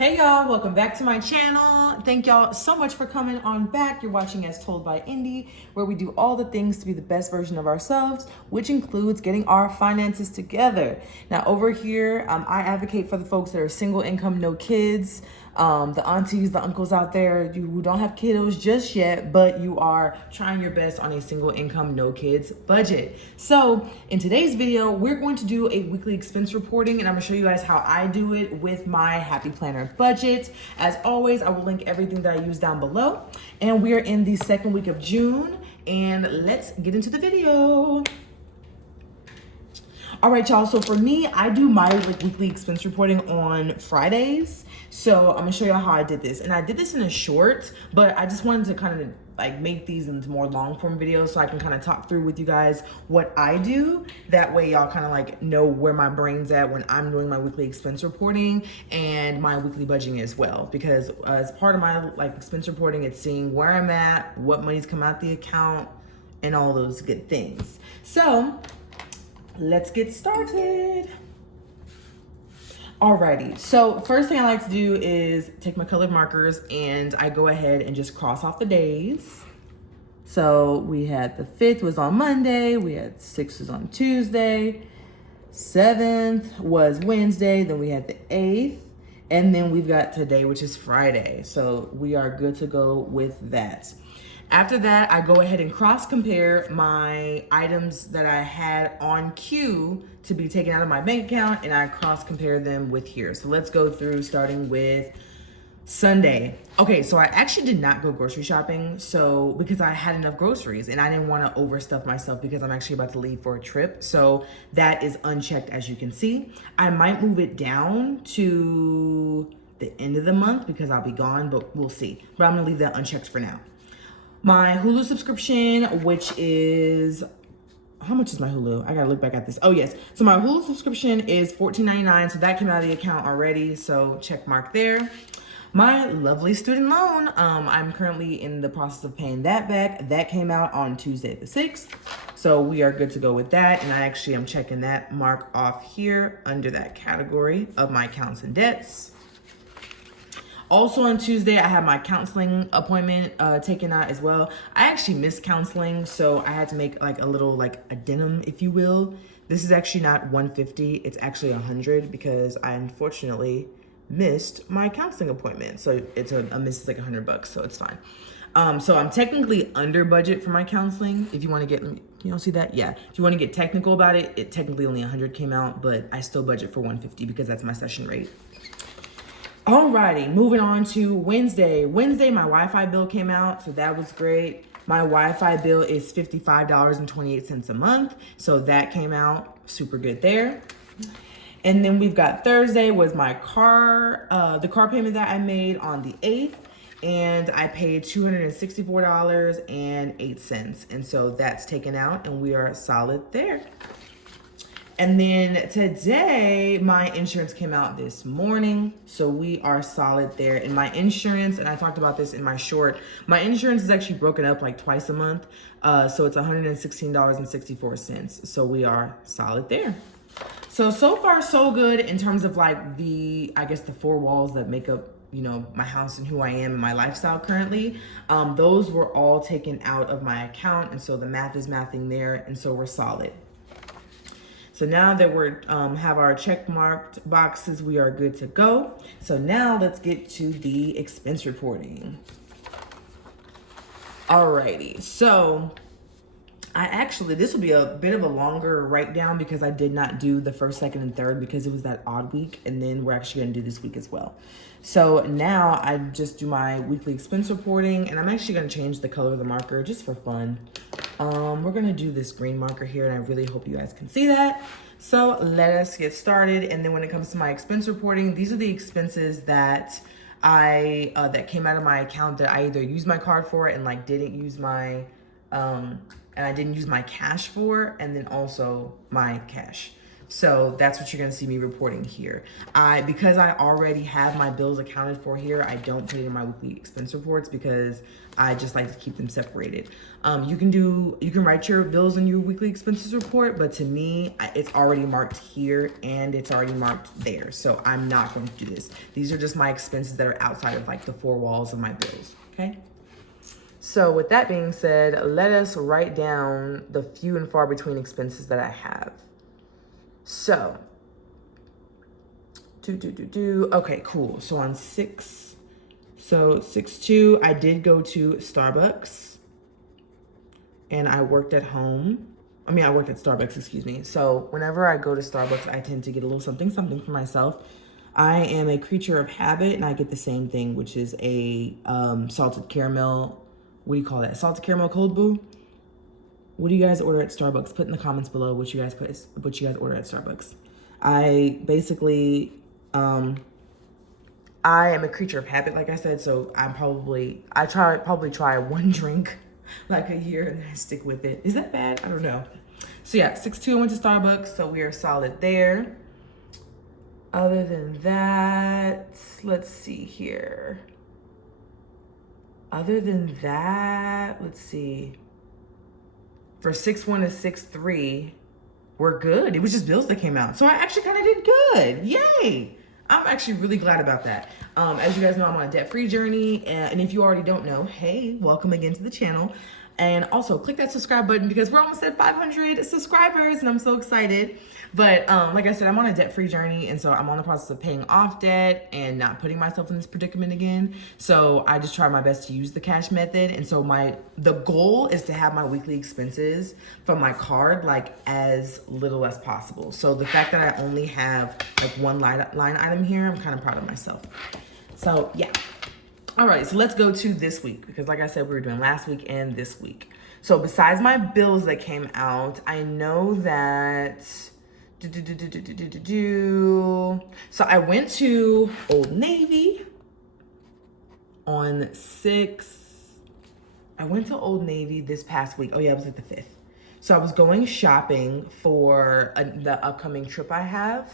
Hey y'all, welcome back to my channel. Thank y'all so much for coming on back. You're watching As Told by Indi, where we do all the things to be the best version of ourselves, which includes getting our finances together. Now over here, I advocate for the folks that are single income, no kids, the aunties, the uncles out there who don't have kiddos just yet, but you are trying your best on a single income, no kids budget. So in today's video, we're going to do a weekly expense reporting, and I'm gonna show you guys how I do it with my Happy Planner budget. As always, I will link everything that I use down below. And we are in the second week of June, and let's get into the video. All right, y'all, so for me, I do my weekly expense reporting on Fridays. So I'm gonna show y'all how I did this. And I did this in a short, but I just wanted to kind of make these into more long form videos so I can kind of talk through with you guys what I do. That way y'all kind of know where my brain's at when I'm doing my weekly expense reporting and my weekly budgeting as well. Because as part of my expense reporting, it's seeing where I'm at, what money's come out the account, and all those good things. So let's get started. Alrighty, so first thing I like to do is take my colored markers and I go ahead and just cross off the days. So we had the 5th was on Monday, we had 6th was on Tuesday, 7th was Wednesday, then we had the 8th, and then we've got today, which is Friday. So we are good to go with that. After that, I go ahead and cross compare my items that I had on queue to be taken out of my bank account, and I cross compare them with here. So let's go through starting with Sunday. Okay, so I actually did not go grocery shopping because I had enough groceries and I didn't want to overstuff myself because I'm actually about to leave for a trip. So that is unchecked, as you can see. I might move it down to the end of the month because I'll be gone, but we'll see. But I'm gonna leave that unchecked for now. My Hulu subscription, which is, how much is my Hulu? I gotta look back at this. Oh yes, so my Hulu subscription is $14.99, so that came out of the account already, so check mark there. My lovely student loan, I'm currently in the process of paying that back. That came out on Tuesday the 6th, so we are good to go with that, and I actually am checking that mark off here under that category of my accounts and debts. Also on Tuesday, I had my counseling appointment taken out as well. I actually missed counseling, so I had to make a little addendum, if you will. This is actually not $150, it's actually $100 because I unfortunately missed my counseling appointment. So it's a miss is $100, so it's fine. So I'm technically under budget for my counseling. If you want to get, you don't see that? Yeah. If you want to get technical about it, it technically only $100 came out, but I still budget for $150 because that's my session rate. Alrighty, moving on to Wednesday. Wednesday, my Wi-Fi bill came out, so that was great. My Wi-Fi bill is $55.28 a month, so that came out super good there. And then we've got Thursday was my car, the car payment that I made on the 8th, and I paid $264.08, and so that's taken out, and we are solid there. And then today, my insurance came out this morning, so we are solid there. And my insurance, and I talked about this in my short, my insurance is actually broken up twice a month, so it's $116.64. So we are solid there. So far so good in terms of the four walls that make up my house and who I am and my lifestyle currently. Those were all taken out of my account, and so the math is mathing there, and so we're solid. So now that we're have our check marked boxes, we are good to go. So now let's get to the expense reporting. Alrighty, so this will be a bit of a longer write down because I did not do the 1st, 2nd, and 3rd because it was that odd week, and then we're actually gonna do this week as well. So now I just do my weekly expense reporting, and I'm actually gonna change the color of the marker just for fun. We're gonna do this green marker here, and I really hope you guys can see that. So let us get started. And then when it comes to my expense reporting, these are the expenses that that came out of my account that I either used my card for and didn't use my and I didn't use my cash for, and then also my cash. So that's what you're gonna see me reporting here. Because I already have my bills accounted for here, I don't put it in my weekly expense reports because I just like to keep them separated. You can write your bills in your weekly expenses report, but to me, it's already marked here and it's already marked there. So I'm not going to do this. These are just my expenses that are outside of like the four walls of my bills, okay? So with that being said, let us write down the few and far between expenses that I have. So, okay, cool. So on 6/2, I did go to Starbucks and I worked at home. I worked at Starbucks, excuse me. So whenever I go to Starbucks, I tend to get a little something for myself. I am a creature of habit and I get the same thing, which is a salted caramel. What do you call that? Salted caramel cold brew? What do you guys order at Starbucks? Put in the comments below what you guys order at Starbucks. I basically, I am a creature of habit, like I said, so probably try one drink like a year and I stick with it. Is that bad? I don't know. So yeah, 6/2, I went to Starbucks, so we are solid there. Other than that, let's see here. Other than that, let's see. For 6/1 to 6/3, we're good. It was just bills that came out. So I actually kind of did good. Yay. I'm actually really glad about that. As you guys know, I'm on a debt-free journey. And if you already don't know, hey, welcome again to the channel. And also click that subscribe button because we're almost at 500 subscribers and I'm so excited. But like I said, I'm on a debt-free journey. And so I'm on the process of paying off debt and not putting myself in this predicament again. So I just try my best to use the cash method. And so the goal is to have my weekly expenses from my card like as little as possible. So the fact that I only have like one line item here, I'm kind of proud of myself. So yeah. All right, so let's go to this week because like I said, we were doing last week and this week. So besides my bills that came out, I know that, so I went to Old Navy on 6. I went to Old Navy this past week. Oh yeah, it was like the 5th. So I was going shopping for the upcoming trip I have.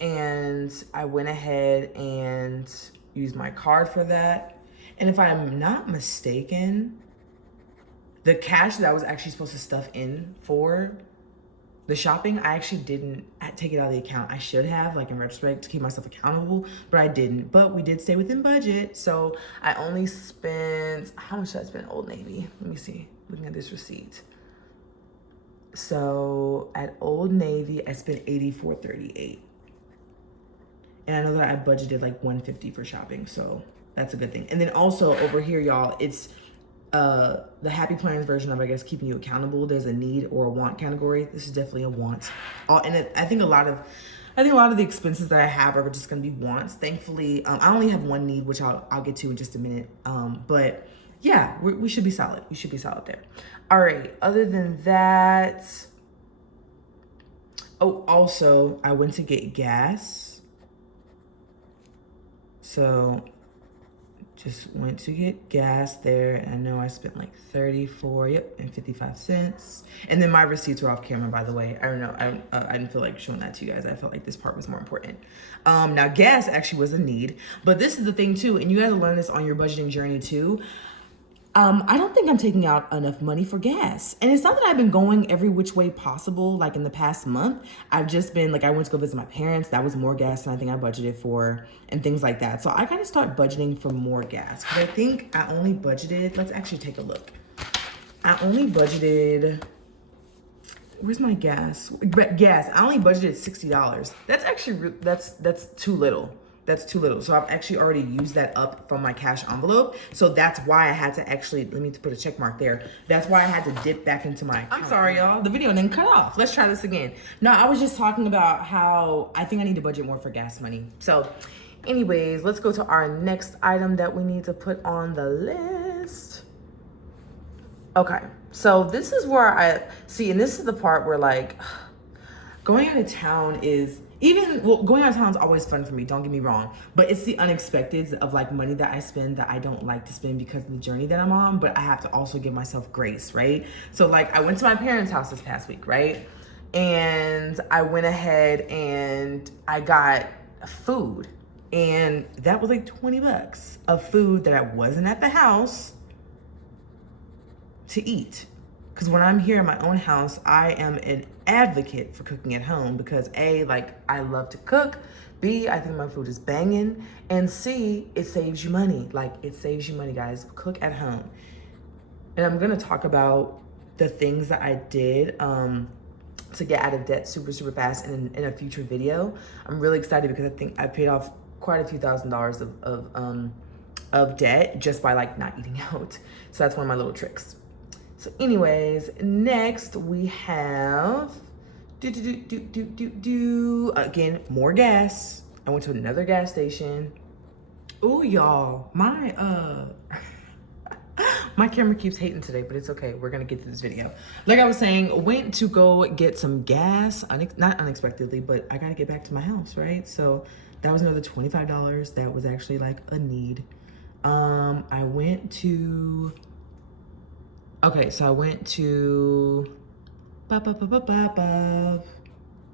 And I went ahead and used my card for that. And if I'm not mistaken, the cash that I was actually supposed to stuff in for the shopping, I actually didn't take it out of the account. I should have, like in retrospect, to keep myself accountable, but I didn't. But we did stay within budget. So I only spent, how much did I spend at Old Navy? Let me see, looking at this receipt. So at Old Navy, I spent $84.38. And I know that I budgeted like $150 for shopping, so that's a good thing. And then also over here, y'all, it's the Happy Plans version of, I guess, keeping you accountable. There's a need or a want category. This is definitely a want. I think a lot of the expenses that I have are just gonna be wants. Thankfully, I only have one need, which I'll get to in just a minute. But yeah, we should be solid. We should be solid there. All right. Other than that, oh, also I went to get gas. So just went to get gas there. And I know I spent like 34, and 55 cents. And then my receipts were off camera, by the way. I don't know. I didn't feel like showing that to you guys. I felt like this part was more important. Now gas actually was a need, but this is the thing too. And you guys learn this on your budgeting journey too. I don't think I'm taking out enough money for gas. And it's not that I've been going every which way possible. Like in the past month, I've just been like, I went to go visit my parents. That was more gas than I think I budgeted for and things like that. So I got to start budgeting for more gas. Because I think I only budgeted, let's actually take a look. I only budgeted, where's my gas? Gas, I only budgeted $60. That's actually, that's too little. That's too little. So I've actually already used that up from my cash envelope. So that's why I had to actually, let me put a check mark there. That's why I had to dip back into my account. I'm sorry, y'all. The video didn't cut off. Let's try this again. No, I was just talking about how I think I need to budget more for gas money. So anyways, let's go to our next item that we need to put on the list. Okay. So this is where I see, and this is the part where like going out of town is, going out of town is always fun for me, don't get me wrong. But it's the unexpected of like money that I spend that I don't like to spend because of the journey that I'm on. But I have to also give myself grace, right? So like I went to my parents' house this past week, right? And I went ahead and I got food. And that was like 20 bucks of food that I wasn't at the house to eat. Because when I'm here in my own house, I am an advocate for cooking at home because A, like I love to cook. B, I think my food is banging. And C, it saves you money. Like it saves you money, guys. Cook at home. And I'm gonna talk about the things that I did to get out of debt super fast in a future video. I'm really excited because I think I paid off quite a few $1,000s of debt just by like not eating out. So that's one of my little tricks. So anyways, next we have again, more gas. I went to another gas station. Ooh, y'all, my camera keeps hating today, but it's okay. We're gonna get through this video. Like I was saying, went to go get some gas, not unexpectedly, but I gotta get back to my house, right? So that was another $25. That was actually like a need. I went to a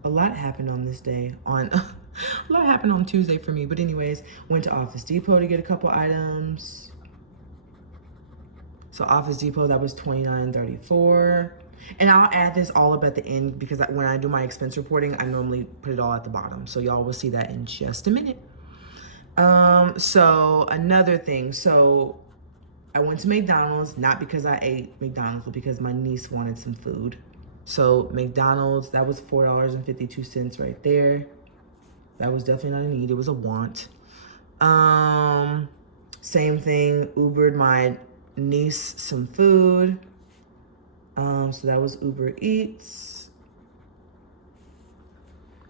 lot happened on this day. A lot happened on Tuesday for me, but anyways, went to Office Depot to get a couple items. So Office Depot, that was $29.34. And I'll add this all up at the end because when I do my expense reporting, I normally put it all at the bottom. So y'all will see that in just a minute. So another thing, so I went to McDonald's, not because I ate McDonald's, but because my niece wanted some food. So McDonald's, that was $4.52 right there. That was definitely not a need, it was a want. Same thing, Ubered my niece some food. So that was Uber Eats.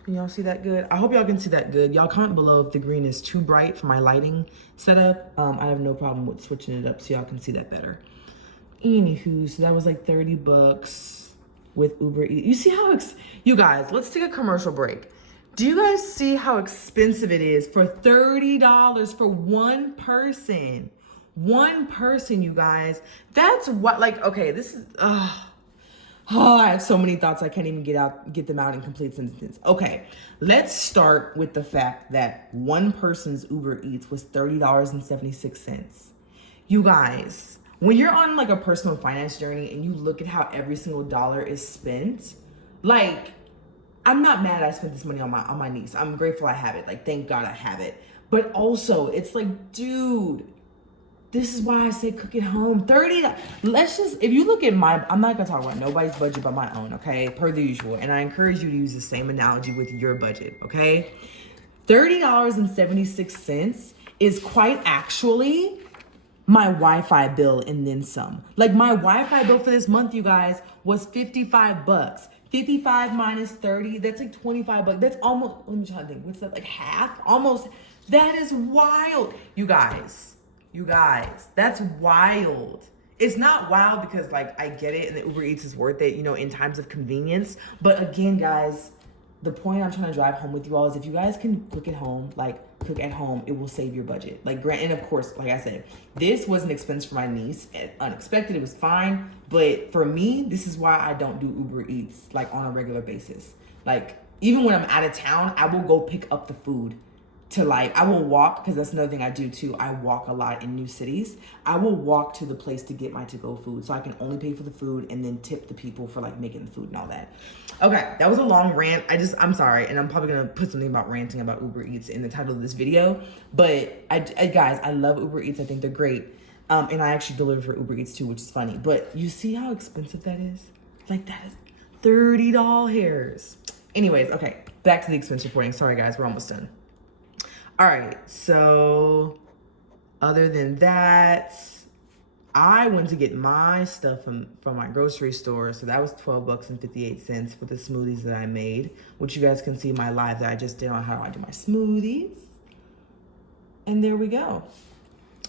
Can y'all see that good? I hope y'all can see that good. Y'all comment below if the green is too bright for my lighting setup. I have no problem with switching it up so y'all can see that better. Anywho, so that was like 30 bucks with Uber Eats. You see how, you guys, let's take a commercial break. Do you guys see how expensive it is for $30 for one person? One person, you guys. That's what, like, okay, this is, I have so many thoughts I can't even get them out in complete sentences. Okay, let's start with the fact that one person's Uber Eats was $30.76. You guys, when you're on like a personal finance journey and you look at how every single dollar is spent, like, I'm not mad I spent this money on my niece. I'm grateful I have it. Like, thank God I have it. But also, it's like, dude, this is why I say cook at home. $30. Let's just, if you look at I'm not gonna talk about nobody's budget but my own, okay? Per the usual. And I encourage you to use the same analogy with your budget, okay? $30.76 is quite actually my Wi-Fi bill and then some. Like my Wi-Fi bill for this month, you guys, was 55 bucks. 55 minus 30, that's like 25 bucks. That's almost, let me try to think, what's that, like half? Almost, that is wild. You guys, that's wild. It's not wild because like I get it and the Uber Eats is worth it, you know, in times of convenience. But again, guys, the point I'm trying to drive home with you all is if you guys can cook at home, it will save your budget. Like, and of course, like I said, this was an expense for my niece. Unexpected, it was fine. But for me, this is why I don't do Uber Eats like on a regular basis. Like, even when I'm out of town, I will go pick up the food to like, I will walk, because that's another thing I do too. I walk a lot in new cities. I will walk to the place to get my to-go food so I can only pay for the food and then tip the people for like making the food and all that. Okay, that was a long rant. I'm sorry, and I'm probably gonna put something about ranting about Uber Eats in the title of this video. But guys, I love Uber Eats. I think they're great. And I actually deliver for Uber Eats too, which is funny. But you see how expensive that is? Like, that is $30. Anyways, okay, back to the expense reporting. Sorry guys, we're almost done. All right, so other than that, I went to get my stuff from my grocery store. So that was 12 bucks and 58 cents for the smoothies that I made, which you guys can see my live that I just did on how I do my smoothies. And there we go.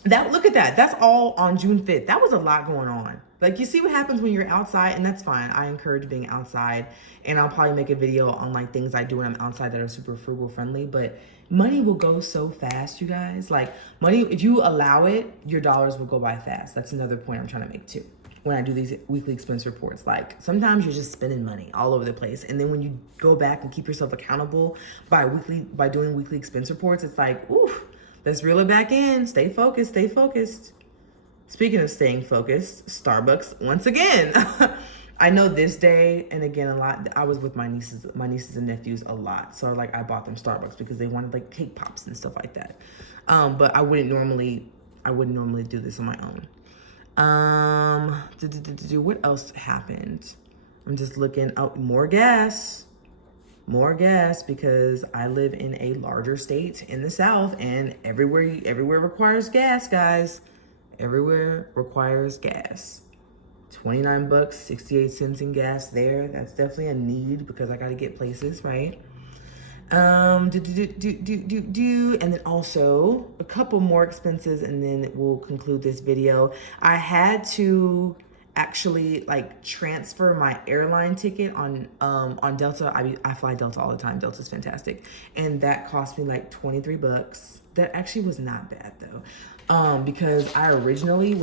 Look at that. That's all on June 5th. That was a lot going on. Like, you see what happens when you're outside, and that's fine. I encourage being outside, and I'll probably make a video on like things I do when I'm outside that are super frugal friendly, but money will go so fast, you guys. Like, money, if you allow it, your dollars will go by fast. That's another point I'm trying to make too. when I do these weekly expense reports. Like sometimes you're just spending money all over the place. And then when you go back and keep yourself accountable by doing weekly expense reports, it's like, ooh, let's reel it back in. Stay focused, stay focused. Speaking of staying focused, Starbucks once again. I know this day, and again, I was with my nieces and nephews a lot. So like I bought them Starbucks because they wanted like cake pops and stuff like that. But I wouldn't normally do this on my own. What else happened? I'm just looking out. More gas because I live in a larger state in the South, and everywhere requires gas, guys. Everywhere requires gas. 29 bucks, 68 cents in gas there. That's definitely a need because I got to get places, right? And then also a couple more expenses, and then we'll conclude this video. I had to actually like transfer my airline ticket on Delta. I fly Delta all the time. Delta's fantastic, and that cost me like 23 bucks. That actually was not bad though, because I originally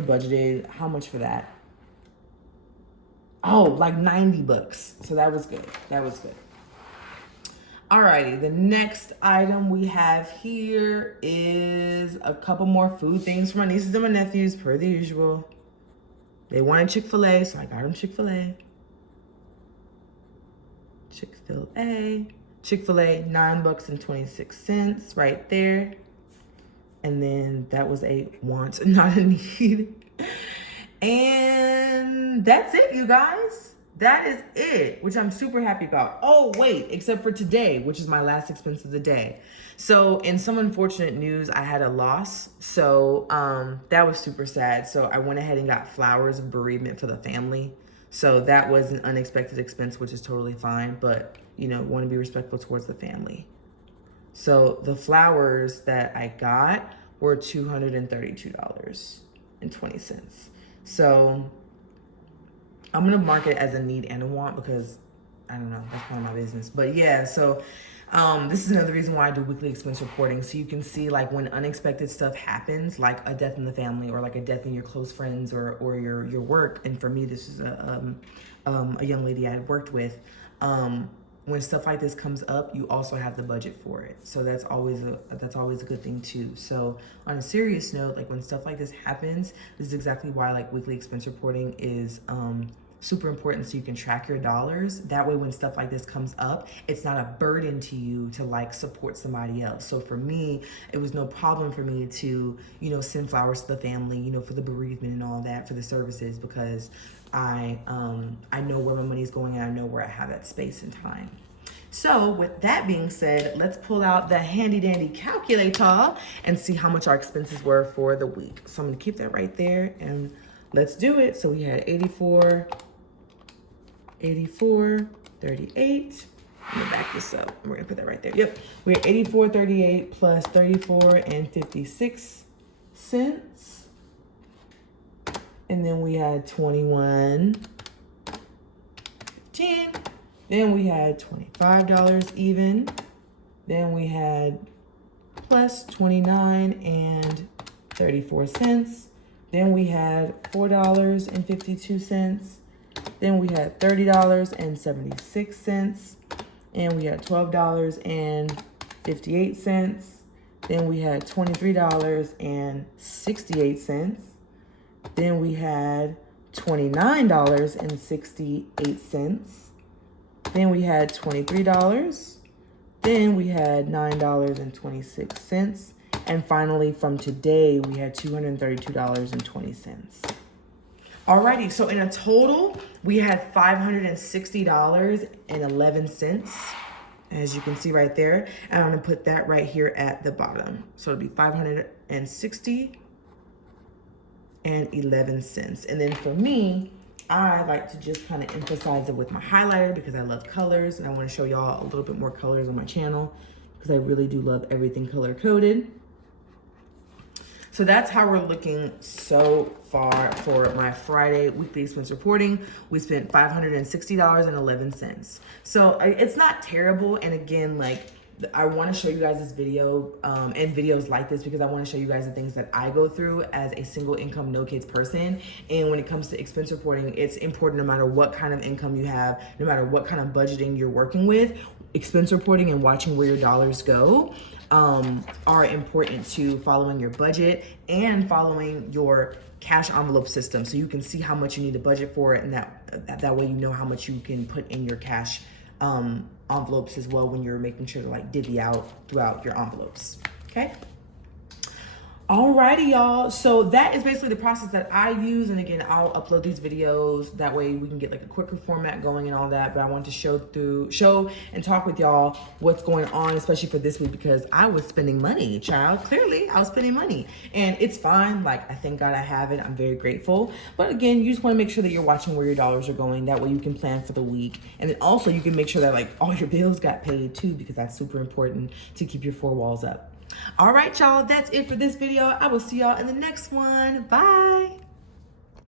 budgeted how much for that? Oh, like 90 bucks. So that was good. Alrighty, the next item we have here is a couple more food things for my nieces and my nephews, per the usual. They wanted Chick-fil-A, so I got them Chick-fil-A. Chick-fil-A, 9 bucks and 26 cents right there. And then that was a want, not a need. And that's it, you guys. That is it, which I'm super happy about. Oh, wait, except for today, which is my last expense of the day. So in some unfortunate news, I had a loss. So that was super sad. So I went ahead and got flowers of bereavement for the family. So that was an unexpected expense, which is totally fine. But, you know, want to be respectful towards the family. So the flowers that I got were $232.20. So I'm going to mark it as a need and a want because, I don't know, that's kind of my business. But yeah, so this is another reason why I do weekly expense reporting. So you can see like when unexpected stuff happens, like a death in the family or like a death in your close friends or your work. And for me, this is a young lady I had worked with. When stuff like this comes up, you also have the budget for it. So that's always a good thing too. So on a serious note, like when stuff like this happens, this is exactly why like weekly expense reporting is super important, so you can track your dollars. That way when stuff like this comes up, it's not a burden to you to like support somebody else. So for me, it was no problem for me to, you know, send flowers to the family, you know, for the bereavement and all that, for the services, because I know where my money's going and I know where I have that space and time. So with that being said, let's pull out the handy dandy calculator and see how much our expenses were for the week. So I'm gonna keep that right there and let's do it. So we had 84, 38. I'm gonna back this up. We're gonna put that right there. Yep, we're 84.38 plus 34.56 cents. And then we had 21.10. Then we had $25 even. Then we had plus 29.34 cents. Then we had $4.52. Then we had $30.76. And we had $12.58. Then we had $23.68. Then we had $29.68. Then we had $23. Then we had $9.26. And finally, from today, we had $232.20. Alrighty, so in a total, we had $560.11, as you can see right there. And I'm gonna put that right here at the bottom. So it'll be $560.11. And then for me, I like to just kind of emphasize it with my highlighter because I love colors and I want to show y'all a little bit more colors on my channel because I really do love everything color coded. So that's how we're looking so far for my Friday weekly expense reporting. We spent $560.11. So it's not terrible. And again, like I want to show you guys this video and videos like this because I want to show you guys the things that I go through as a single income, no kids person. And when it comes to expense reporting, it's important no matter what kind of income you have, no matter what kind of budgeting you're working with, expense reporting and watching where your dollars go are important to following your budget and following your cash envelope system, so you can see how much you need to budget for it, and that way you know how much you can put in your cash envelopes as well when you're making sure to like divvy out throughout your envelopes. Okay. Alrighty, y'all. So that is basically the process that I use. And again, I'll upload these videos. That way we can get like a quicker format going and all that. But I want to show and talk with y'all what's going on, especially for this week, because I was spending money, child. Clearly, I was spending money. And it's fine. Like, I thank God I have it. I'm very grateful. But again, you just want to make sure that you're watching where your dollars are going. That way you can plan for the week. And then also you can make sure that like all your bills got paid too, because that's super important to keep your 4 walls up. All right, y'all, that's it for this video. I will see y'all in the next one. Bye.